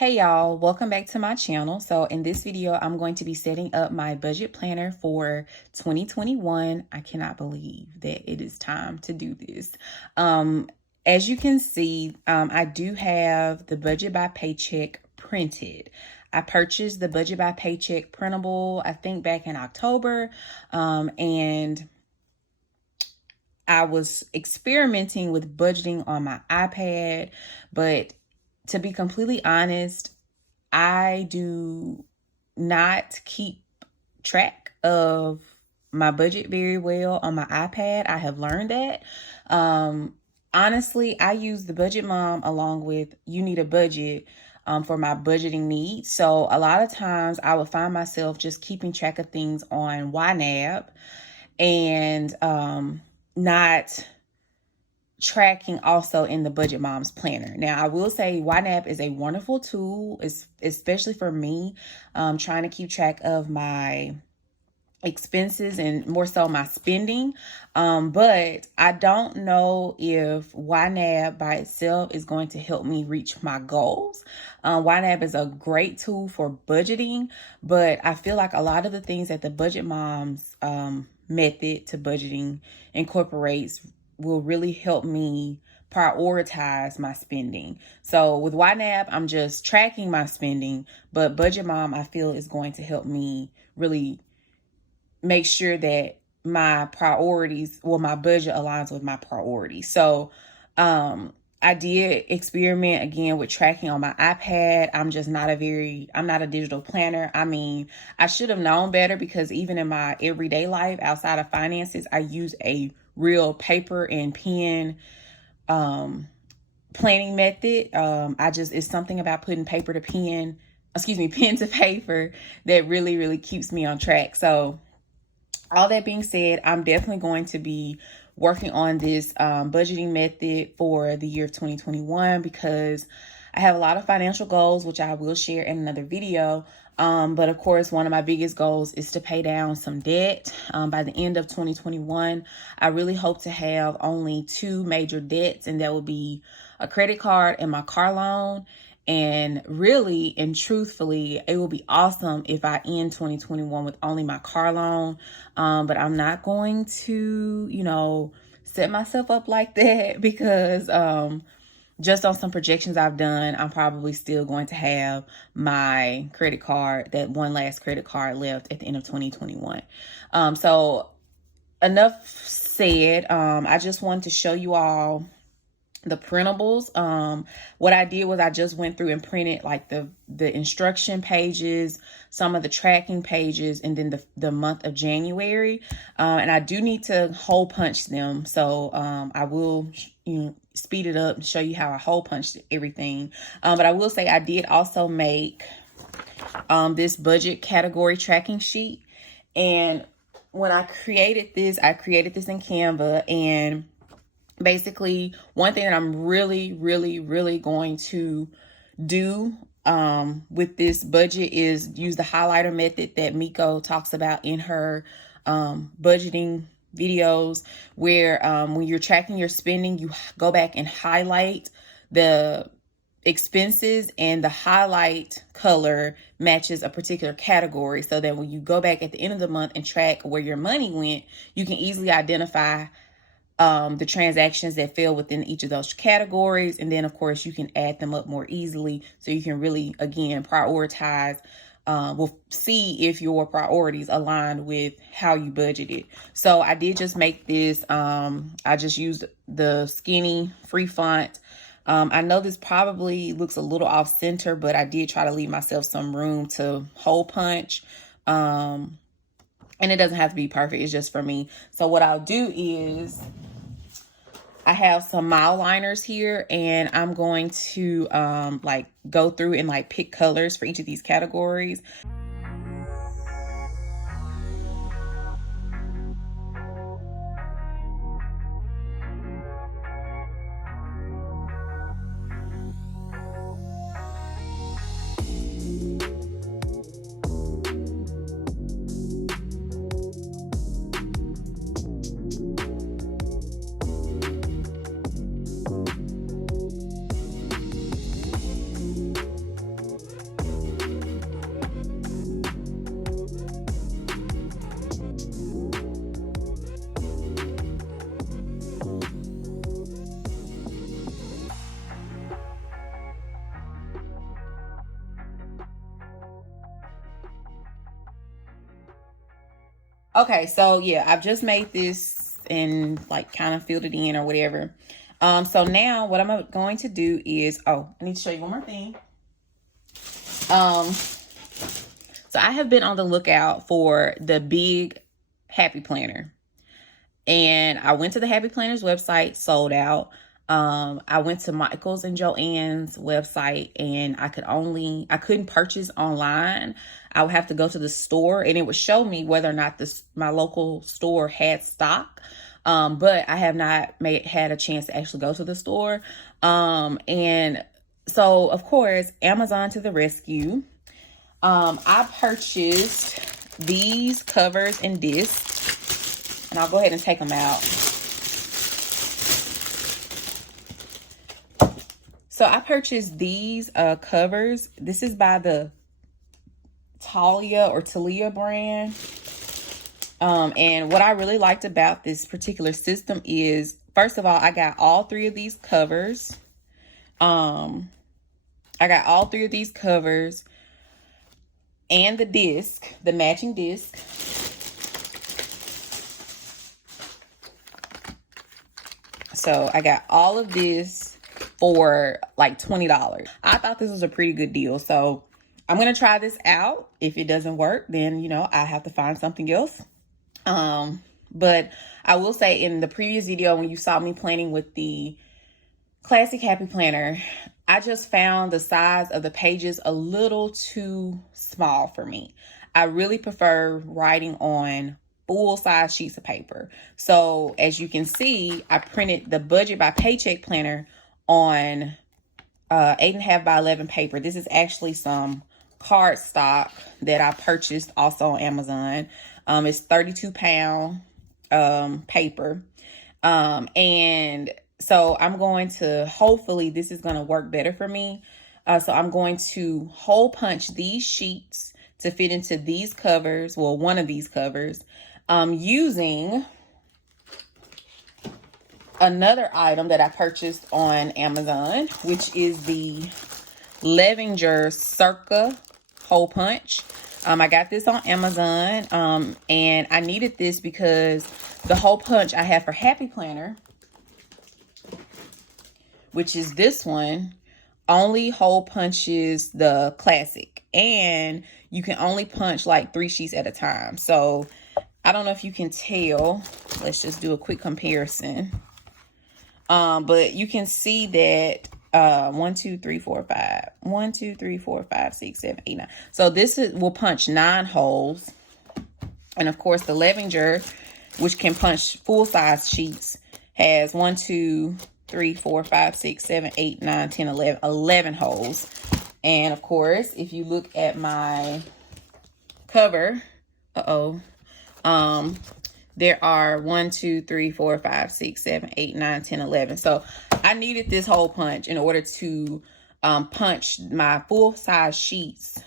Hey y'all, welcome back to my channel. So in this video, I'm going to be setting up my budget planner for 2021. I cannot believe that it is time to do this. As you can see, I do have the Budget by Paycheck printed. I purchased the Budget by Paycheck printable, I think back in October, and I was experimenting with budgeting on my iPad, but to be completely honest, I do not keep track of my budget very well on my iPad. I have learned that. Honestly, I use the Budget Mom along with You Need a Budget for my budgeting needs. So a lot of times I would find myself just keeping track of things on YNAB and not tracking also in the Budget Mom's planner. Now, I will say YNAB is a wonderful tool, especially for me, trying to keep track of my expenses and more so my spending. But I don't know if YNAB by itself is going to help me reach my goals. YNAB is a great tool for budgeting, but I feel like a lot of the things that the Budget Mom's method to budgeting incorporates will really help me prioritize my spending. So with YNAB, I'm just tracking my spending, but Budget Mom, I feel, is going to help me really make sure that my priorities, well, my budget aligns with my priorities. So I did experiment again with tracking on my iPad. I'm not a digital planner. I mean, I should have known better because even in my everyday life outside of finances, I use a real paper and pen planning method. It's something about putting pen to paper that really keeps me on track. So all that being said, I'm definitely going to be working on this budgeting method for the year of 2021 because I have a lot of financial goals, which I will share in another video. But of course, one of my biggest goals is to pay down some debt. By the end of 2021, I really hope to have only two major debts, and that will be a credit card and my car loan. And really and truthfully, it will be awesome if I end 2021 with only my car loan. But I'm not going to, set myself up like that because just on some projections I've done, I'm probably still going to have my credit card, that one last credit card left at the end of 2021. So enough said. I just wanted to show you all the printables. What I did was I just went through and printed like the instruction pages, some of the tracking pages, and then the month of January. And I do need to hole punch them. So I will speed it up and show you how I hole punched everything. But I will say I did also make this budget category tracking sheet. And when I created this in Canva, and basically, one thing that I'm really going to do with this budget is use the highlighter method that Miko talks about in her budgeting videos, where when you're tracking your spending, you go back and highlight the expenses, and the highlight color matches a particular category, so that when you go back at the end of the month and track where your money went, you can easily identify the transactions that fell within each of those categories. And then, of course, you can add them up more easily. So you can really, again, prioritize. We'll see if your priorities align with how you budgeted. So I did just make this. I just used the skinny free font. I know this probably looks a little off center, but I did try to leave myself some room to hole punch. And it doesn't have to be perfect. It's just for me. So what I'll do is I have some mile liners here, and I'm going to go through and pick colors for each of these categories. Okay, so yeah, I've just made this and like kind of filled it in or whatever. So now what I'm going to do is, I need to show you one more thing. So I have been on the lookout for the big Happy Planner. And I went to the Happy Planners website, sold out. I went to Michael's and Joann's website, and I couldn't purchase online. I would have to go to the store, and it would show me whether or not my local store had stock. But I have not had a chance to actually go to the store. And so, of course, Amazon to the rescue. I purchased these covers and discs, and I'll go ahead and take them out. So I purchased these covers. This is by the Talia brand. And what I really liked about this particular system is, first of all, I got all three of these covers. And the disc, the matching disc. So I got all of this for like $20. I thought this was a pretty good deal. So I'm going to try this out. If it doesn't work, then, I have to find something else. But I will say, in the previous video, when you saw me planning with the Classic Happy Planner, I just found the size of the pages a little too small for me. I really prefer writing on full-size sheets of paper. So as you can see, I printed the Budget by Paycheck planner on 8.5 by 11 paper. This is actually some cardstock that I purchased also on Amazon. It's 32-pound paper. And so I'm going to, hopefully this is going to work better for me. So I'm going to hole punch these sheets to fit into these covers. Well, one of these covers, using another item that I purchased on Amazon, which is the Levinger Circa hole punch. I got this on Amazon, and I needed this because the hole punch I have for Happy Planner, which is this one, only hole punches the Classic, and you can only punch like 3 sheets at a time. So I don't know if you can tell. Let's just do a quick comparison. But you can see that 1, 2, 3, 4, 5. 1, 2, 3, 4, 5, 6, 7, 8, 9. So this will punch 9 holes. And of course, the Levinger, which can punch full-size sheets, has 1, 2, 3, 4, 5, 6, 7, 8, 9, 10, 11 holes. And of course, if you look at my cover, there are 1, 2, 3, 4, 5, 6, 7, 8, 9, 10, 11. So I needed this hole punch in order to punch my full-size sheets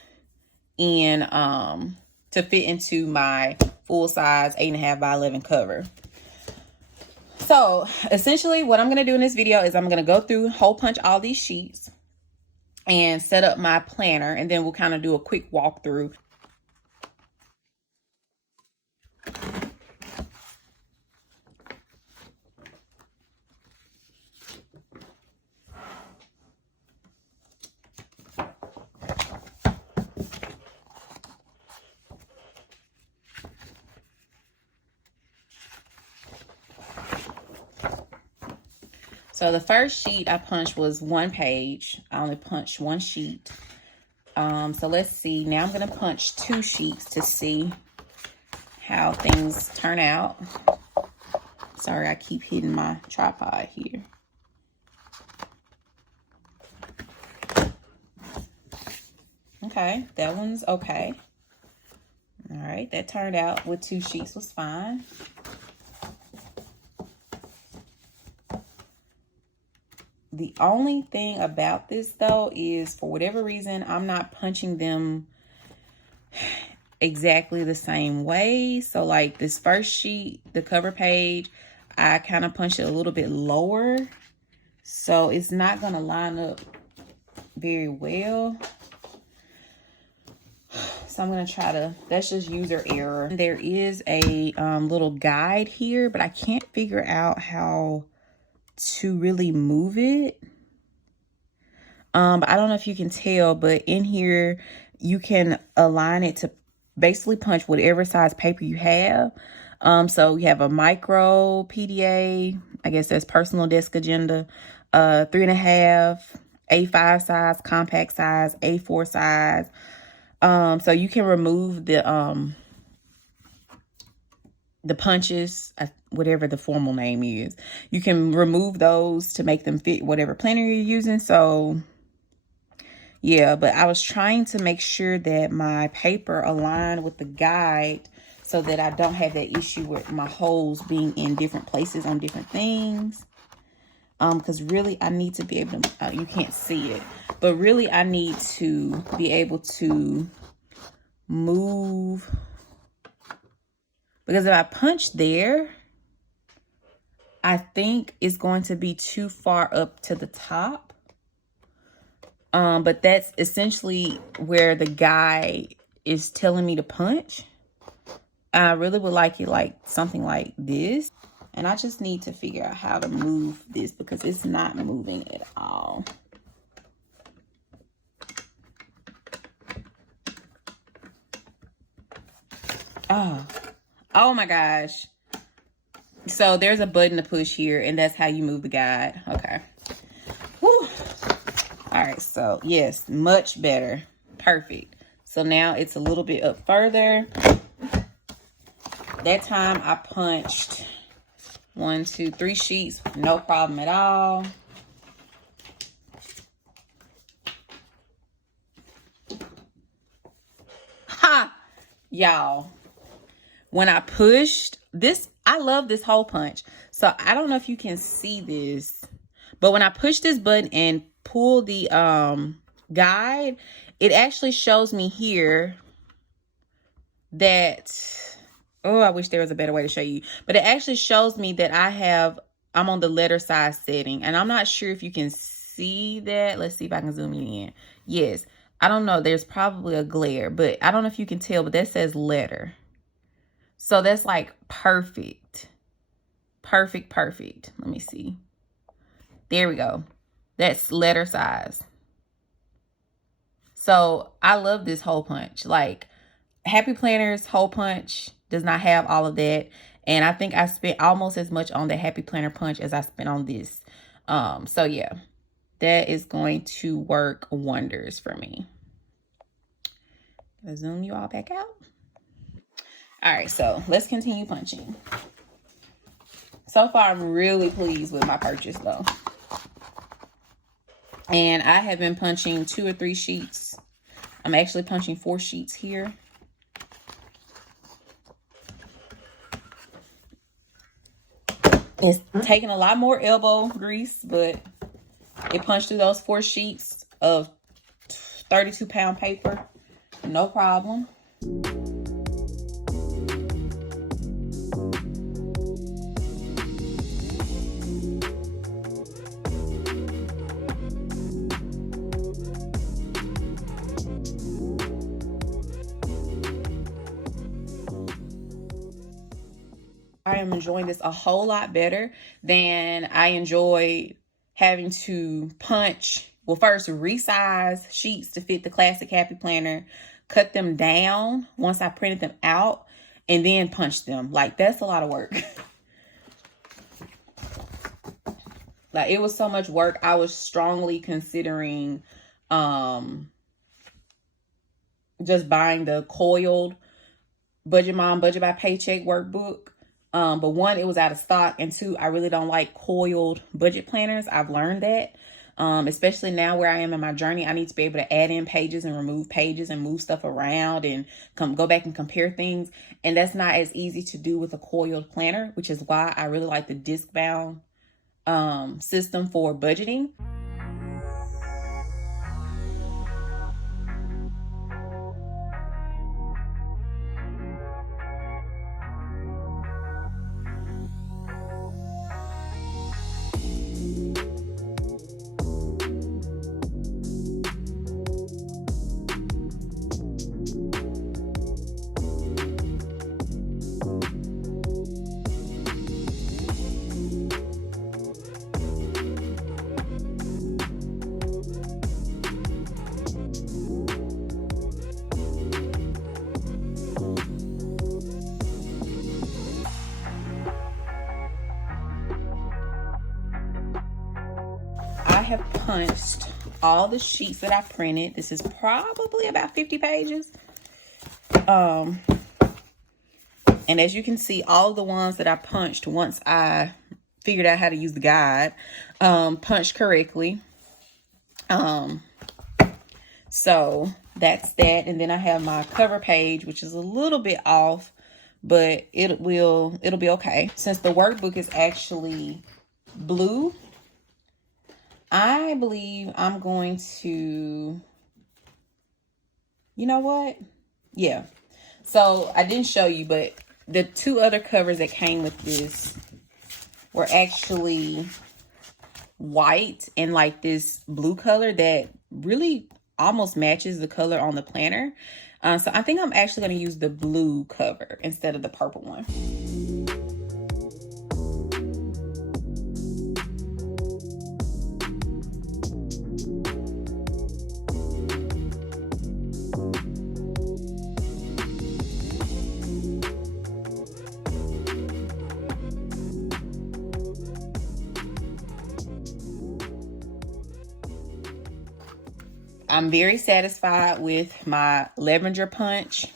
in to fit into my full-size 8.5 by 11 cover. So essentially what I'm going to do in this video is I'm going to go through, hole punch all these sheets and set up my planner, and then we'll kind of do a quick walkthrough. So the first sheet I punched was 1 page. I only punched 1 sheet. So let's see. Now I'm going to punch 2 sheets to see how things turn out. Sorry, I keep hitting my tripod here. Okay, that one's okay. All right, that turned out with 2 sheets was fine. The only thing about this, though, is for whatever reason, I'm not punching them exactly the same way. So, like this first sheet, the cover page, I kind of punched it a little bit lower. So, it's not going to line up very well. So I'm going to try to, that's just user error. There is a little guide here, but I can't figure out how to really move it. But I don't know if you can tell, but in here, you can align it to basically punch whatever size paper you have. So you have a micro PDA, I guess that's personal desk agenda, 3.5, A5 size, compact size, A4 size. So you can remove the punches, whatever the formal name is. You can remove those to make them fit whatever planner you're using. So yeah, but I was trying to make sure that my paper aligned with the guide so that I don't have that issue with my holes being in different places on different things. Because really I need to be able to, you can't see it, but really I need to be able to move, because if I punch there, I think it's going to be too far up to the top. But that's essentially where the guide is telling me to punch. I really would like it like something like this. And I just need to figure out how to move this because it's not moving at all. Oh my gosh. So there's a button to push here, and that's how you move the guide. Okay. Whew. All right, so yes, much better. Perfect. So now it's a little bit up further. That time I punched 1, 2, 3 sheets, no problem at all. Ha! Y'all, when I pushed this, I love this hole punch. So I don't know if you can see this, but when I push this button and pull the guide, it actually shows me here that, oh, I wish there was a better way to show you, but it actually shows me that I'm on the letter size setting, and I'm not sure if you can see that. Let's see if I can zoom you in. Yes, I don't know, there's probably a glare, but I don't know if you can tell, but that says letter. So that's like perfect. Perfect, perfect. Let me see. There we go. That's letter size. So I love this hole punch. Like Happy Planner's hole punch does not have all of that. And I think I spent almost as much on the Happy Planner punch as I spent on this. So yeah, that is going to work wonders for me. I'll zoom you all back out. All right, so let's continue punching. So far, I'm really pleased with my purchase though. And I have been punching 2 or 3 sheets. I'm actually punching 4 sheets here. It's taking a lot more elbow grease, but it punched through those 4 sheets of 32-pound paper. No problem. I am enjoying this a whole lot better than I enjoyed having to punch. Well, first resize sheets to fit the classic Happy Planner, cut them down once I printed them out, and then punch them. Like, that's a lot of work. Like, it was so much work. I was strongly considering just buying the coiled Budget Mom Budget by Paycheck workbook. But 1, it was out of stock, and 2, I really don't like coiled budget planners. I've learned that, especially now where I am in my journey. I need to be able to add in pages and remove pages and move stuff around and go back and compare things. And that's not as easy to do with a coiled planner, which is why I really like the disc bound system for budgeting. punched all the sheets that I printed. This is probably about 50 pages. And as you can see, all the ones that I punched once I figured out how to use the guide, punched correctly. So that's that. And then I have my cover page, which is a little bit off, but it'll be okay. Since the workbook is actually blue, I believe I'm going to, you know what? Yeah. So I didn't show you, but the two other covers that came with this were actually white and like this blue color that really almost matches the color on the planner. So I think I'm actually going to use the blue cover instead of the purple one. I'm very satisfied with my Levenger punch.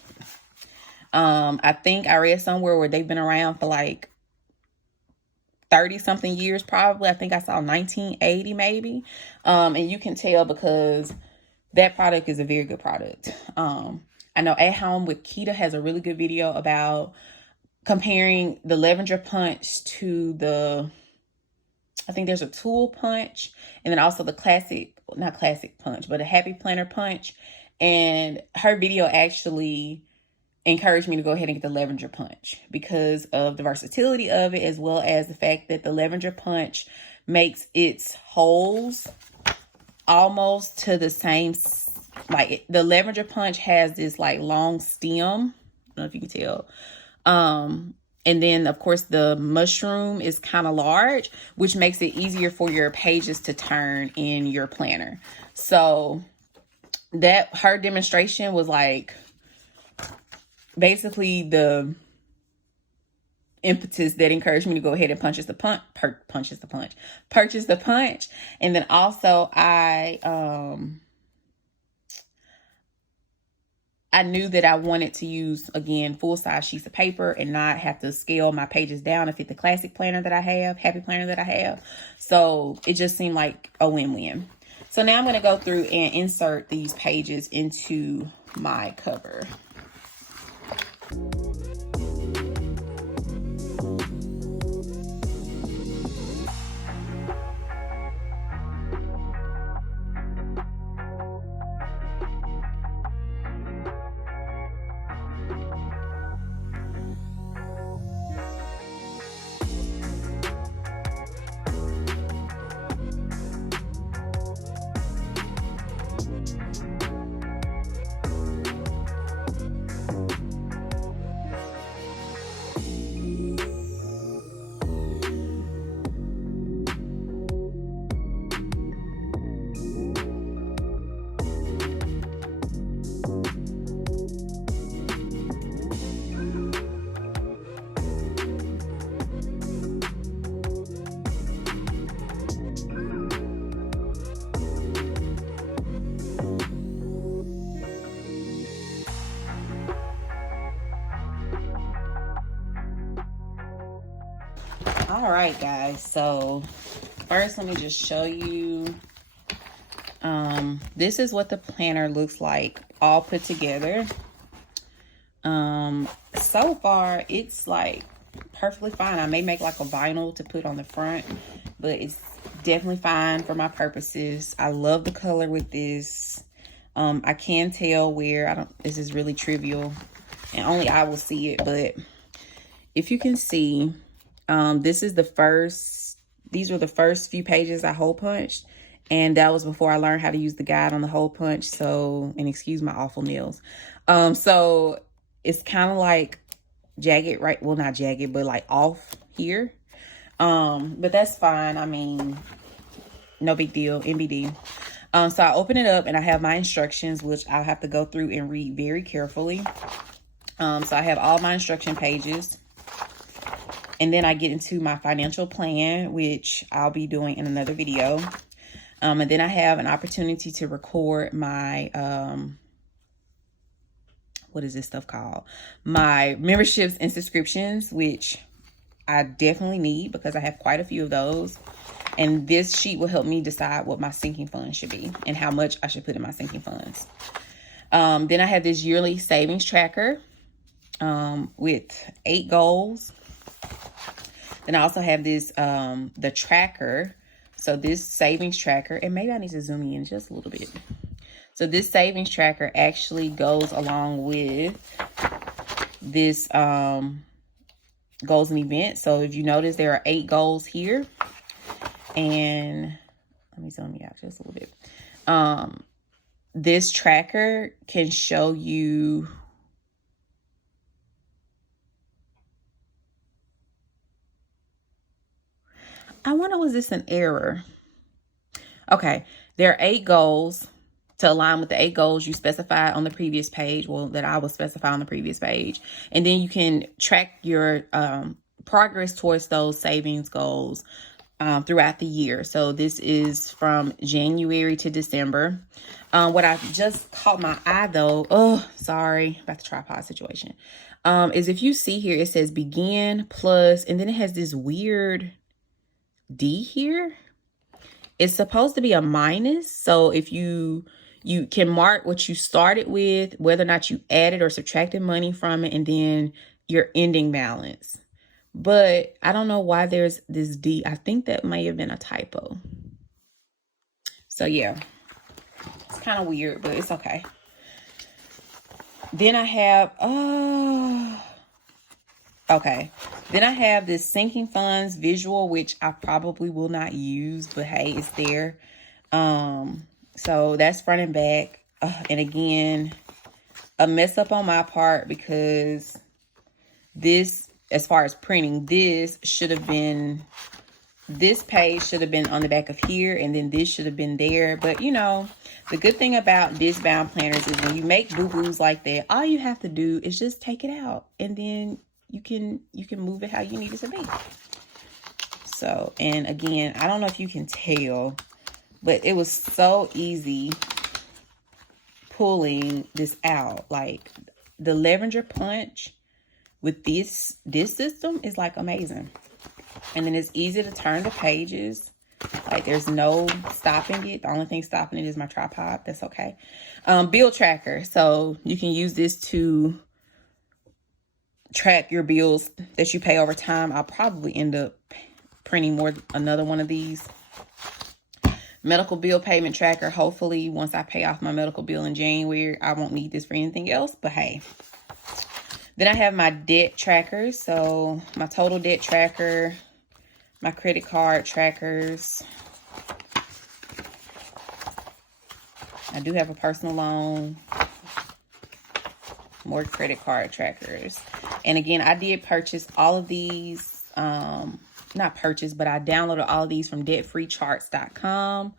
I think I read somewhere where they've been around for like 30 something years, probably. I think I saw 1980 maybe. And you can tell because that product is a very good product. I know At Home with Keita has a really good video about comparing the Levenger punch to the, I think there's a tool punch, and then also the classic, not classic punch, but a happy planner punch. And her video actually encouraged me to go ahead and get the Levenger punch because of the versatility of it, as well as the fact that the Levenger punch makes its holes almost to the same, like the Levenger punch has this like long stem. I don't know if you can tell. And then, of course, the mushroom is kind of large, which makes it easier for your pages to turn in your planner. So that her demonstration was like basically the impetus that encouraged me to go ahead and purchase the punch. And then also I knew that I wanted to use, again, full-size sheets of paper and not have to scale my pages down to fit the classic planner that I have, happy planner that I have. So it just seemed like a win-win. So now I'm going to go through and insert these pages into my cover. All right, guys, so first let me just show you, this is what the planner looks like all put together. So far it's like perfectly fine. I may make like a vinyl to put on the front, but it's definitely fine for my purposes. I love the color with this. I can tell where this is really trivial and only I will see it, but if you can see, these were the first few pages I hole punched, and that was before I learned how to use the guide on the hole punch. So, and excuse my awful nails. So it's kind of like jagged, right? Well, not jagged, but like off here. But that's fine. I mean, no big deal, NBD. So I open it up and I have my instructions, which I'll have to go through and read very carefully. So I have all my instruction pages. And then I get into my financial plan, which I'll be doing in another video. And then I have an opportunity to record my, what is this stuff called? My memberships and subscriptions, which I definitely need because I have quite a few of those. And this sheet will help me decide what my sinking fund should be and how much I should put in my sinking funds. Then I have this yearly savings tracker with 8 goals. Then I also have this, the tracker. So this savings tracker, and maybe I need to zoom in just a little bit. So this savings tracker actually goes along with this goals and events. So if you notice, there are 8 goals here. And let me zoom you out just a little bit. This tracker can show you I wonder, was this an error? Okay, there are 8 goals to align with the 8 goals you specified on the previous page. Well, that I will specify on the previous page. And then you can track your progress towards those savings goals throughout the year. So this is from January to December. What I just caught my eye though, sorry about the tripod situation, is if you see here, it says begin plus, and then it has this weird D here. It's supposed to be a minus. So if you can mark what you started with, whether or not you added or subtracted money from it, and then your ending balance. But I don't know why there's this D. I think that may have been a typo. So yeah, it's kind of weird, but it's okay. Then I have, okay. Then I have this sinking funds visual, which I probably will not use, but hey, it's there. So that's front and back. And again, a mess up on my part because this, as far as printing, this page should have been on the back of here, and then this should have been there. But you know, the good thing about disc bound planners is when you make boo-boos like that, all you have to do is just take it out, and then you can move it how you need it to be. So, and again, I don't know if you can tell, but it was so easy pulling this out. Like the Levenger punch with this system is like amazing. And then it's easy to turn the pages. Like there's no stopping it. The only thing stopping it is my tripod. That's okay. Bill tracker. So you can use this to track your bills that you pay over time. I'll probably end up printing another one of these. Medical bill payment tracker. Hopefully once I pay off my medical bill in January, I won't need this for anything else, but hey. Then I have my debt trackers. So my total debt tracker, my credit card trackers. I do have a personal loan, more credit card trackers. And again, I did purchase all of these, not purchase, but I downloaded all of these from debtfreecharts.com.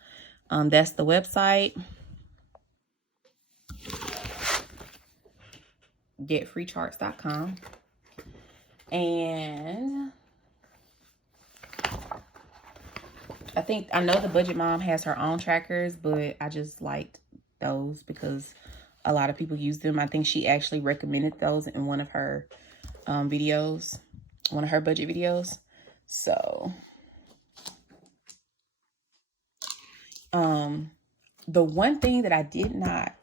That's the website. Debtfreecharts.com. And I know the Budget Mom has her own trackers, but I just liked those because a lot of people use them. I think she actually recommended those in one of her videos, one of her budget videos. So, the one thing that I did not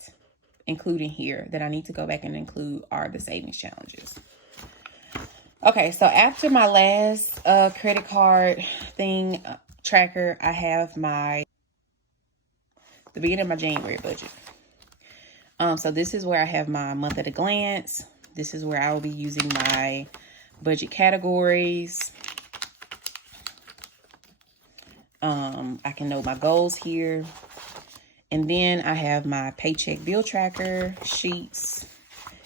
include in here that I need to go back and include are the savings challenges. Okay, so after my last credit card thing tracker, I have the beginning of my January budget. So this is where I have my month at a glance. This is where I will be using my budget categories. I can note my goals here. And then I have my paycheck bill tracker sheets.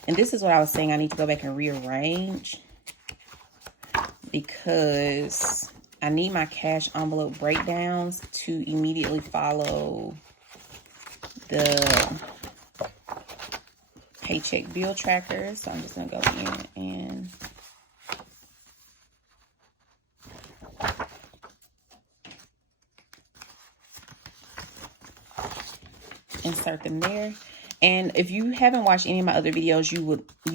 And this is what I was saying. I need to go back and rearrange because I need my cash envelope breakdowns to immediately follow the paycheck bill tracker. So I'm just going to go in and insert them there. And if you haven't watched any of my other videos, you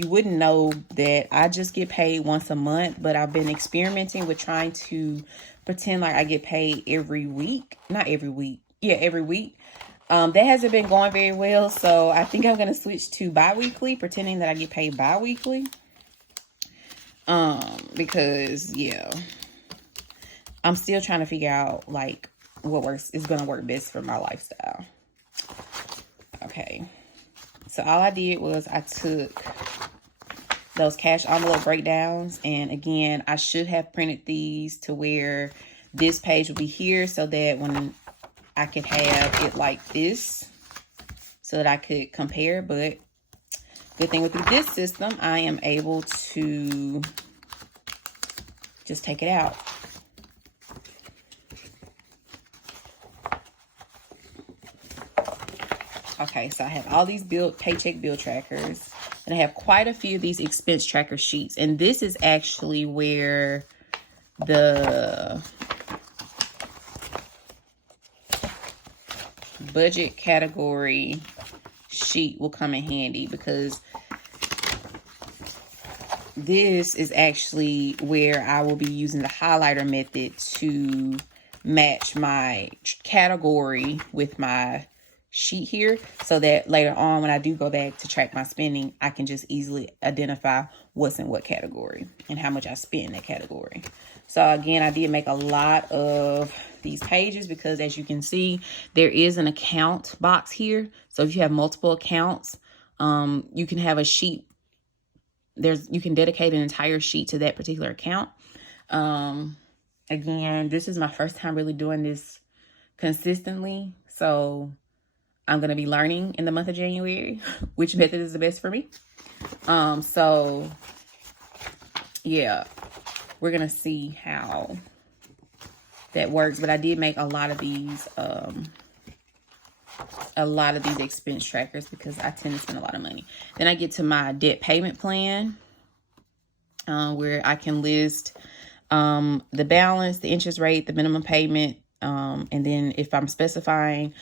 wouldn't know that I just get paid once a month, but I've been experimenting with trying to pretend like I get paid every week. Not every week. Yeah, every week. That hasn't been going very well, so I think I'm going to switch to bi-weekly, pretending that I get paid bi-weekly. Because, yeah, I'm still trying to figure out, like, what is going to work best for my lifestyle. Okay. So all I did was I took those cash envelope breakdowns. And again, I should have printed these to where this page will be here so that when I could have it like this so that I could compare. But good thing with this system, I am able to just take it out. Okay, so I have all these paycheck bill trackers, and I have quite a few of these expense tracker sheets. And this is actually where the budget category sheet will come in handy, because this is actually where I will be using the highlighter method to match my category with my sheet here, so that later on when I do go back to track my spending, I can just easily identify what's in what category and how much I spend in that category. So again, I did make a lot of these pages because, as you can see, there is an account box here. So if you have multiple accounts, you can have a sheet. You can dedicate an entire sheet to that particular account. Again, this is my first time really doing this consistently, so I'm going to be learning in the month of January which method is the best for me. So yeah, we're going to see how that works. But I did make a lot of these expense trackers because I tend to spend a lot of money. Then I get to my debt payment plan, where I can list the balance, the interest rate, the minimum payment, and then if I'm specifying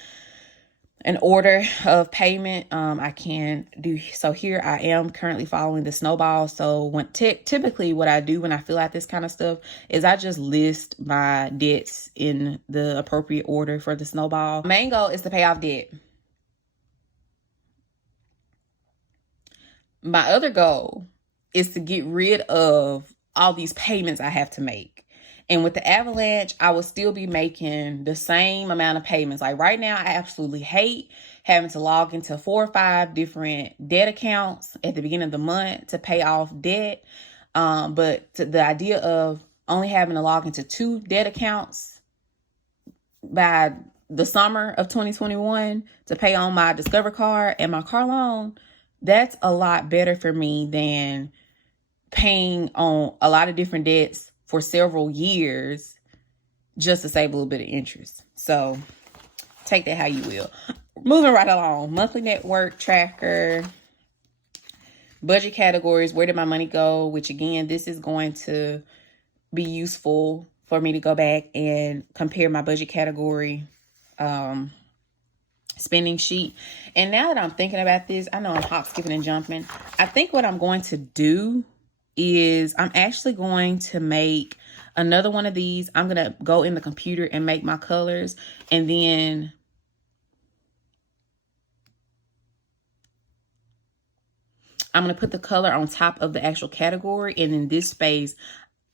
an order of payment, I can do. So here I am currently following the snowball. So typically what I do when I fill out this kind of stuff is I just list my debts in the appropriate order for the snowball. Main goal is to pay off debt. My other goal is to get rid of all these payments I have to make. And with the avalanche, I will still be making the same amount of payments. Like right now, I absolutely hate having to log into 4 or 5 different debt accounts at the beginning of the month to pay off debt. But the idea of only having to log into 2 debt accounts by the summer of 2021 to pay on my Discover card and my car loan, that's a lot better for me than paying on a lot of different debts for several years just to save a little bit of interest. So take that how you will. Moving right along, monthly network tracker, budget categories, where did my money go? Which again, this is going to be useful for me to go back and compare my budget category spending sheet. And now that I'm thinking about this, I know I'm hop, skipping, and jumping. I think what I'm going to do is I'm actually going to make another one of these. I'm going to go in the computer and make my colors, and then I'm going to put the color on top of the actual category. And in this space,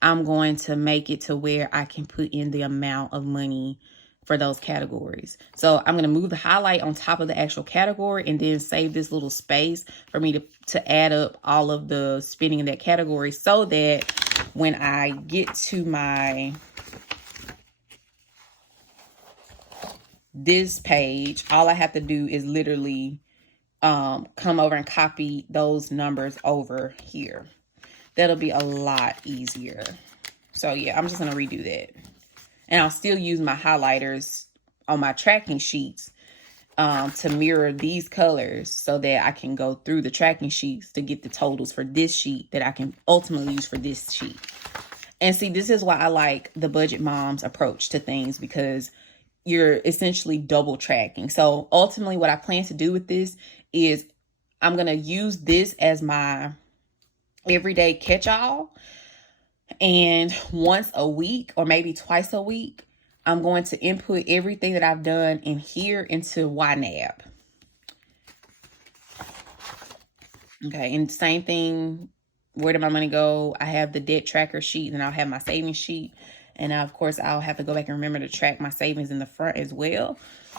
I'm going to make it to where I can put in the amount of money for those categories. So I'm going to move the highlight on top of the actual category and then save this little space for me to add up all of the spending in that category, so that when I get to this page, all I have to do is literally come over and copy those numbers over here. That'll be a lot easier. So yeah, I'm just going to redo that. And I'll still use my highlighters on my tracking sheets to mirror these colors, so that I can go through the tracking sheets to get the totals for this sheet that I can ultimately use for this sheet. And see, this is why I like the Budget Mom's approach to things, because you're essentially double tracking. So ultimately what I plan to do with this is I'm going to use this as my everyday catch-all. And once a week or maybe twice a week, I'm going to input everything that I've done in here into YNAB. Okay, and same thing, where did my money go? I have the debt tracker sheet, and I'll have my savings sheet. And of course, I'll have to go back and remember to track my savings in the front as well.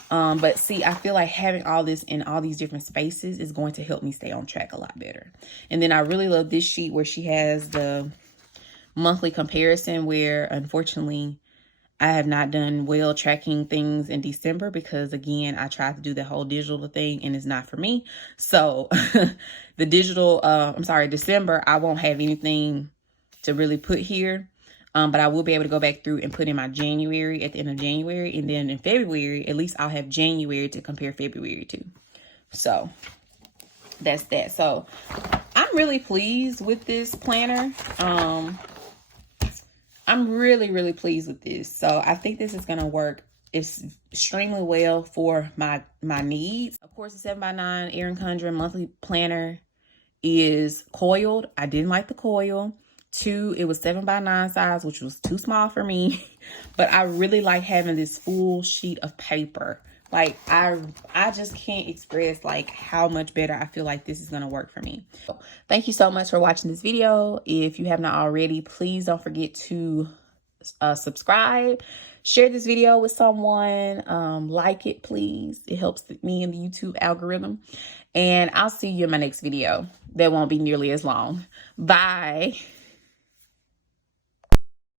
But see, I feel like having all this in all these different spaces is going to help me stay on track a lot better. And then I really love this sheet where she has the monthly comparison, where unfortunately I have not done well tracking things in December because, again, I tried to do the whole digital thing and it's not for me. So the digital, December, I won't have anything to really put here. But I will be able to go back through and put in my January at the end of January. And then in February, at least I'll have January to compare February to. So that's that. So I'm really pleased with this planner. I'm really, really pleased with this. So I think this is going to work extremely well for my needs. Of course, the 7x9 Erin Condren monthly planner is coiled. I didn't like the coil. 2, it was 7x9 size, which was too small for me. But I really like having this full sheet of paper. Like, I just can't express like how much better I feel like this is going to work for me. So, thank you so much for watching this video. If you have not already, please don't forget to subscribe, share this video with someone, like it, please. It helps me in the YouTube algorithm. And I'll see you in my next video. That won't be nearly as long. Bye.